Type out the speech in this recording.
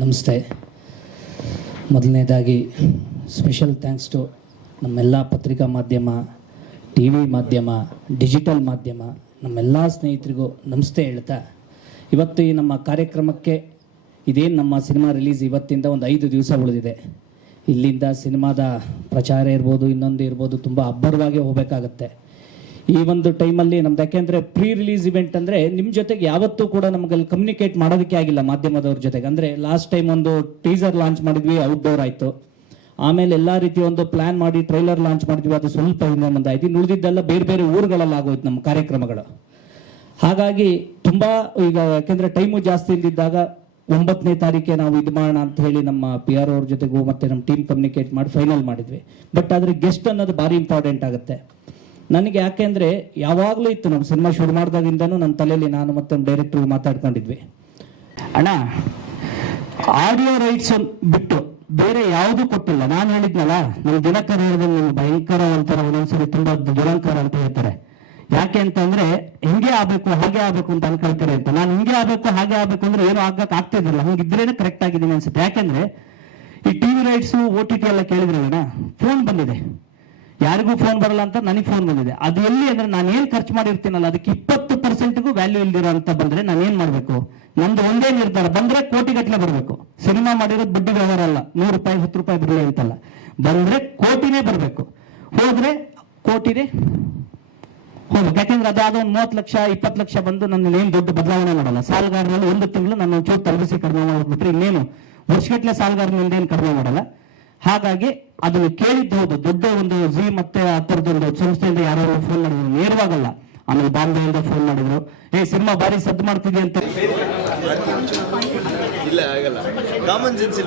ನಮಸ್ತೆ. ಮೊದಲನೇದಾಗಿ special thanks to ನಮ್ಮೆಲ್ಲ ಪತ್ರಿಕಾ ಮಾಧ್ಯಮ ಟಿ ವಿ ಮಾಧ್ಯಮ ಡಿಜಿಟಲ್ ಮಾಧ್ಯಮ, ನಮ್ಮೆಲ್ಲ ಸ್ನೇಹಿತರಿಗೂ ನಮಸ್ತೆ ಹೇಳ್ತಾ, ಇವತ್ತು ಈ ನಮ್ಮ ಕಾರ್ಯಕ್ರಮಕ್ಕೆ ಇದೇನು ನಮ್ಮ ಸಿನಿಮಾ ರಿಲೀಸ್ ಇವತ್ತಿಂದ ಒಂದು ಐದು ದಿವಸ ಉಳಿದಿದೆ. ಇಲ್ಲಿಂದ ಸಿನಿಮಾದ ಪ್ರಚಾರ ಇರ್ಬೋದು, ಇನ್ನೊಂದು ಇರ್ಬೋದು, ತುಂಬ ಅಬ್ಬರವಾಗಿ ಹೋಗಬೇಕಾಗತ್ತೆ. ಈ ಒಂದು ಟೈಮಲ್ಲಿ ನಮ್ದು ಯಾಕೆಂದ್ರೆ ಪ್ರೀ ರಿಲೀಸ್ ಇವೆಂಟ್ ಅಂದ್ರೆ ನಿಮ್ ಜೊತೆಗೆ ಯಾವತ್ತೂ ಕೂಡ ನಮ್ಗೆ ಕಮ್ಯುನಿಕೇಟ್ ಮಾಡೋದಕ್ಕೆ ಆಗಿಲ್ಲ ಮಾಧ್ಯಮದವ್ರ ಜೊತೆಗೆ. ಅಂದ್ರೆ ಲಾಸ್ಟ್ ಟೈಮ್ ಒಂದು ಟೀಸರ್ ಲಾಂಚ್ ಮಾಡಿದ್ವಿ ಔಟ್ಡೋರ್ ಆಯ್ತು. ಆಮೇಲೆ ಎಲ್ಲಾ ರೀತಿ ಒಂದು ಪ್ಲಾನ್ ಮಾಡಿ ಟ್ರೈಲರ್ ಲಾಂಚ್ ಮಾಡಿದ್ವಿ, ಅದು ಸ್ವಲ್ಪ ಹಿಂದೆ ಮುಂದೆ ಆಯ್ತು ಉಳಿದಿದ್ದೆಲ್ಲ ಬೇರೆ ಬೇರೆ ಊರುಗಳಲ್ಲಿ ಆಗೋಯ್ತು ನಮ್ಮ ಕಾರ್ಯಕ್ರಮಗಳು. ಹಾಗಾಗಿ ತುಂಬಾ ಈಗ ಯಾಕೆಂದ್ರೆ ಟೈಮು ಜಾಸ್ತಿ ಇಲ್ದಿದ್ದಾಗ ಒಂಬತ್ತನೇ ತಾರೀಕೆ ನಾವು ಇದು ಮಾಡೋಣ ಅಂತ ಹೇಳಿ ನಮ್ಮ ಪಿ ಆರ್ ಅವ್ರ ಜೊತೆಗೂ ಮತ್ತೆ ನಮ್ಮ ಟೀಮ್ ಕಮ್ಯುನಿಕೇಟ್ ಮಾಡಿ ಫೈನಲ್ ಮಾಡಿದ್ವಿ. ಬಟ್ ಆದ್ರೆ ಗೆಸ್ಟ್ ಅನ್ನೋದು ಭಾರಿ ಇಂಪಾರ್ಟೆಂಟ್ ಆಗುತ್ತೆ. ನನಗೆ ಯಾಕೆಂದ್ರೆ ಯಾವಾಗಲೂ ಇತ್ತು ನಮ್ಮ ಸಿನಿಮಾ ಶುರು ಮಾಡಿದಾಗಿಂದನೂ ನನ್ನ ತಲೆಯಲ್ಲಿ ನಾನು ಮತ್ತೆ ನಮ್ಮ ಡೈರೆಕ್ಟರ್ ಮಾತಾಡ್ಕೊಂಡಿದ್ವಿ. ಅಣ್ಣ ಆಡಿಯೋ ರೈಟ್ಸ್ ಬಿಟ್ಟು ಬೇರೆ ಯಾವುದು ಕೊಟ್ಟಿಲ್ಲ. ನಾನು ಹೇಳಿದ್ನಲ್ಲ ನಮ್ಮ ದಿನಕರ ಹೇಳಿದ್ರೆ ಭಯಂಕರ ಅಂತಾರೆ ಒಂದೊಂದ್ಸರಿ ತುಂಬ ದುರಂಕಾರ ಅಂತ ಹೇಳ್ತಾರೆ. ಯಾಕೆ ಅಂತಂದ್ರೆ, ಹಿಂಗೆ ಆಗ್ಬೇಕು, ಹಾಗೆ ಆಗ್ಬೇಕು ಅಂತ ಅನ್ಕೊಳ್ತಾರೆ ಅಂತ. ನಾನು ಹಿಂಗೆ ಆಗ್ಬೇಕು, ಹಾಗೆ ಆಗ್ಬೇಕು ಅಂದ್ರೆ ಏನು ಆಗಕ್ ಇದ್ರಲ್ಲ. ಹಂಗಿದ್ರೇನೆ ಕರೆಕ್ಟ್ ಆಗಿದ್ದೀನಿ ಅನ್ಸುತ್ತೆ ಯಾಕೆಂದ್ರೆ, ಈ TV rights O T T ಎಲ್ಲ ಕೇಳಿದ್ರಲ್ಲ ಫೋನ್ ಬಂದಿದೆ. ಯಾರಿಗೂ ಫೋನ್ ಬರಲ್ಲ ಅಂತ ನನಗೆ ಫೋನ್ ಬಂದಿದೆ. ಅದು ಎಲ್ಲಿ ಅಂದ್ರೆ ನಾನು ಏನ್ ಖರ್ಚು ಮಾಡಿರ್ತೀನಲ್ಲ, ಅದಕ್ಕೆ ಇಪ್ಪತ್ತು ಪರ್ಸೆಂಟ್ಗೂ ವ್ಯಾಲ್ಯೂ ಇಲ್ದಿರೋ ಅಂತ ಬಂದ್ರೆ ನಾನು ಏನ್ ಮಾಡ್ಬೇಕು? ನಂದು ಒಂದೇ ನಿರ್ಧಾರ, ಬಂದ್ರೆ ಕೋಟಿ ಗಟ್ಟಲೆ ಬರಬೇಕು. ಸಿನಿಮಾ ಮಾಡಿರೋದು ಬಡ್ಡಿ ವ್ಯವಹಾರ ಅಲ್ಲ, ನೂರು ರೂಪಾಯಿ, ಹತ್ತು ರೂಪಾಯಿ ಬರಲಿ ಅಂತಲ್ಲ ಬಂದ್ರೆ ಕೋಟಿನೇ ಬರಬೇಕು. ಹೋದ್ರೆ ಕೋಟಿನೇ ಹೋಗ್ಬೇಕು. ಯಾಕೆಂದ್ರೆ ಅದಾದ ಒಂದು ಮೂವತ್ತು ಲಕ್ಷ, ಇಪ್ಪತ್ತು ಲಕ್ಷ ಬಂದು ನನ್ನ ಏನ್ ದೊಡ್ಡ ಬದಲಾವಣೆ ಮಾಡಲ್ಲ. ಸಾಲಗಾರನಲ್ಲಿ ಒಂದು ತಿಂಗಳು ನನ್ನ ಒಂಚೂರು ತಲುಪಿಸಿ ಕಡಿಮೆ ಮಾಡ್ಬಿಟ್ರೆ ಇನ್ನೇನು ವರ್ಷಗಟ್ಟಲೆ ಸಾಲಗಾರನಿಂದ ಏನು ಕಡಿಮೆ ಮಾಡಲ್ಲ. ಹಾಗಾಗಿ ಅದನ್ನು ಕೇಳಿದ್ದು ಹೌದು ದೊಡ್ಡ ಒಂದು ಜಿ ಮತ್ತೆ ಆ ಥರದೊಂದು ಸಂಸ್ಥೆಯಿಂದ ಯಾರೋ ಫೋನ್ ಮಾಡಿದ್ರು, ನೇರವಾಗಲ್ಲ. ಆಮೇಲೆ ಬಾಂಬೆಯಿಂದ ಫೋನ್ ಮಾಡಿದ್ರು. ಏ, ಸಿನಿಮಾ ಬಾರಿ ಸದ್ದು ಮಾಡ್ತಿದೆ ಅಂತ. ಇಲ್ಲ, ಆಗಲ್ಲ. Common sense